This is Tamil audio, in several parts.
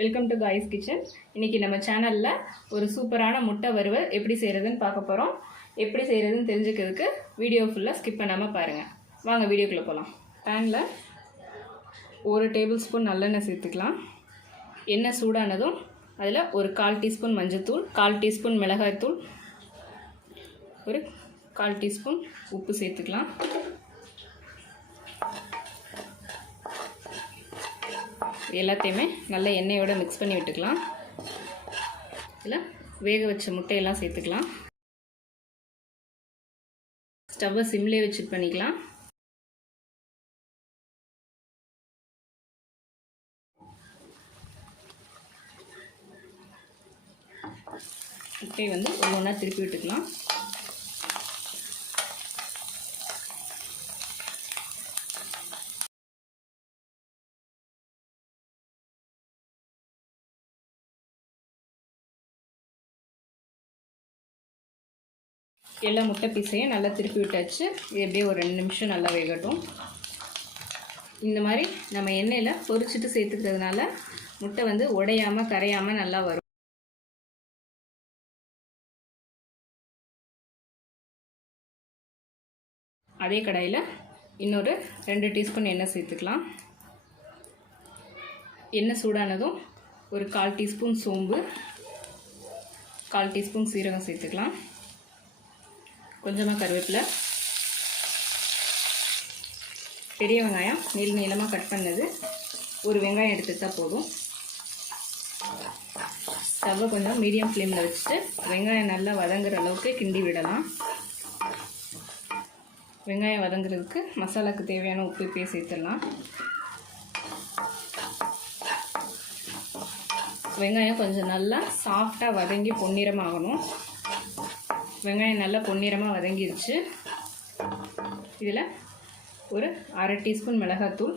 Welcome to Gayuskitchen. இன்னைக்கு நம்ம சேனல்ல ஒரு சூப்பரான முட்டை வறுவல் எப்படி செய்யறதுன்னு பார்க்க போறோம். எப்படி செய்யறதுன்னு தெரிஞ்சுக்கிறதுக்கு வீடியோ ஃபுல்லா ஸ்கிப் பண்ணாம பாருங்க. வாங்க வீடியோக்குள்ள போலாம். பேன்ல 1 டேபிள்ஸ்பூன் நல்லெண்ணெய் சேர்த்துக்கலாம். எண்ணெய் சூடானதும் அதில் ஒரு 1/4 டீஸ்பூன் மஞ்சள்தூள், 1/4 டீஸ்பூன் மிளகாய்த்தூள், ஒரு 1/4 டீஸ்பூன் உப்பு சேர்த்துக்கலாம். எல்லாத்தையுமே நல்ல எண்ணெயோட மிக்ஸ் பண்ணி விட்டுக்கலாம். இதில் வேக வச்ச முட்டையெல்லாம் சேர்த்துக்கலாம். ஸ்டவ்வை சிம்லேயே வச்சு பண்ணிக்கலாம். முட்டையை வந்து ஒவ்வொன்றா திருப்பி விட்டுக்கலாம். எல்லா முட்டை பீஸையும் நல்லா திருப்பி விட்டாச்சு. இது எப்படியே ஒரு 2 நிமிஷம் நல்லா வேகட்டும். இந்த மாதிரி நம்ம எண்ணெயில் பொரிச்சிட்டு சேர்த்துக்கிறதுனால முட்டை வந்து உடையாமல் கரையாமல் நல்லா வரும். அதே கடாயில் இன்னொரு 2 டீஸ்பூன் எண்ணெய் சேர்த்துக்கலாம். எண்ணெய் சூடானதும் ஒரு 1/4 டீஸ்பூன் சோம்பு, 1/4 டீஸ்பூன் சீரகம் சேர்த்துக்கலாம். கொஞ்சமாக கருவேப்பிலை, பெரிய வெங்காயம் நீளமாக கட் பண்ணது ஒரு வெங்காயம் எடுத்துக்கிட்டால் போதும். ஸ்டவ்வை கொஞ்சம் மீடியம் ஃப்ளேமில் வச்சுட்டு வெங்காயம் நல்லா வதங்குற அளவுக்கு கிண்டி விடலாம். வெங்காயம் வதங்குறதுக்கு மசாலாவுக்கு தேவையான உப்பு இப்போயே சேர்த்துடலாம். வெங்காயம் கொஞ்சம் நல்லா சாஃப்டாக வதங்கி பொன்னிறமாகணும். வெங்காயம் நல்லா பொன்னிறமாக வதங்கிருச்சு. இதில் ஒரு 1/2 டீஸ்பூன் மிளகாத்தூள்,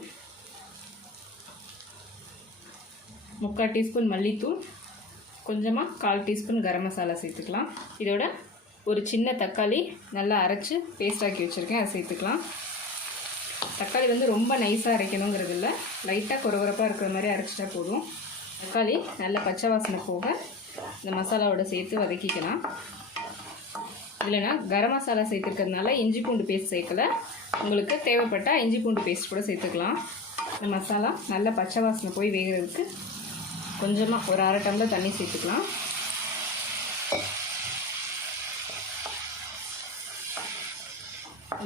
3/4 டீஸ்பூன் மல்லித்தூள், கொஞ்சமாக 1/4 டீஸ்பூன் கரம் மசாலா சேர்த்துக்கலாம். இதோட ஒரு சின்ன தக்காளி நல்லா அரைச்சி பேஸ்டாக்கி வச்சுருக்கேன், அதை சேர்த்துக்கலாம். தக்காளி வந்து ரொம்ப நைஸாக அரைக்கணுங்கிறது இல்லை, லைட்டாக குறகுறப்பாக இருக்கிற மாதிரி அரைச்சிட்டா போதும். தக்காளி நல்லா பச்சை வாசனை போக இந்த மசாலாவோட சேர்த்து வதக்கிக்கலாம். இதில் நான் கரம் மசாலா சேர்த்துருக்கிறதுனால இஞ்சி பூண்டு பேஸ்ட் சேர்க்கலை. உங்களுக்கு தேவைப்பட்டால் இஞ்சி பூண்டு பேஸ்ட் கூட சேர்த்துக்கலாம். இந்த மசாலா நல்லா பச்சை வாசனை போய் வேகிறதுக்கு கொஞ்சமாக ஒரு 1/2 டம்ளர் தண்ணி சேர்த்துக்கலாம்.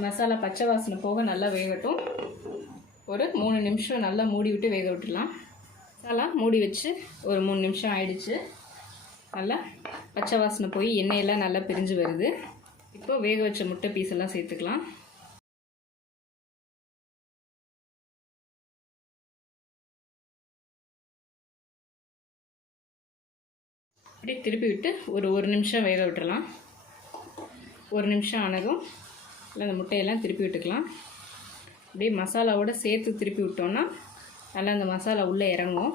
மசாலா பச்சை வாசனை போக நல்லா வேகட்டும். ஒரு 3 நிமிஷம் நல்லா மூடி விட்டு வேக விட்டுடலாம். மசாலா மூடி வச்சு ஒரு 3 நிமிஷம் ஆயிடுச்சு. நல்லா பச்சை வாசனை போய் எண்ணெயெல்லாம் நல்லா பிரிஞ்சு வருது. இப்போ வேக வச்ச முட்டை பீஸ் எல்லாம் சேர்த்துக்கலாம். அப்படியே திருப்பி விட்டு ஒரு நிமிஷம் வேக விட்டுடலாம். 1 நிமிஷம் ஆனதும் இல்லை அந்த முட்டையெல்லாம் திருப்பி விட்டுக்கலாம். அப்படியே மசாலாவோட சேர்த்து திருப்பி விட்டோம்னா நல்லா அந்த மசாலா உள்ளே இறங்கும்.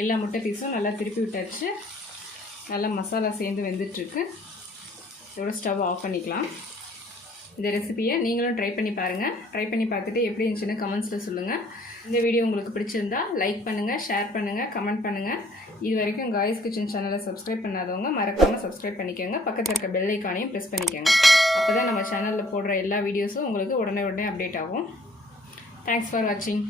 எல்லா முட்டை பீஸும் நல்லா திருப்பி விட்டாச்சு. நல்லா மசாலா சேர்ந்து வெந்துட்டுருக்கு. இதோட ஸ்டவ் ஆஃப் பண்ணிக்கலாம். இந்த ரெசிபியை நீங்களும் ட்ரை பண்ணி பாருங்கள். ட்ரை பண்ணி பார்த்துட்டு எப்படி இருந்துச்சுன்னு கமெண்ட்ஸில் சொல்லுங்கள். இந்த வீடியோ உங்களுக்கு பிடிச்சிருந்தா லைக் பண்ணுங்கள், ஷேர் பண்ணுங்கள், கமெண்ட் பண்ணுங்கள். இது வரைக்கும் Gayuskitchen சேனலை சப்ஸ்கிரைப் பண்ணாதவங்க மறக்காமல் சப்ஸ்கிரைப் பண்ணிக்கோங்க. பக்கத்தில் இருக்க பெல் ஐக்கானையும் ப்ரெஸ் பண்ணிக்கோங்க. அப்போ தான் நம்ம சேனலில் போடுற எல்லா வீடியோஸும் உங்களுக்கு உடனே அப்டேட் ஆகும். தேங்க்ஸ் ஃபார் வாட்சிங்.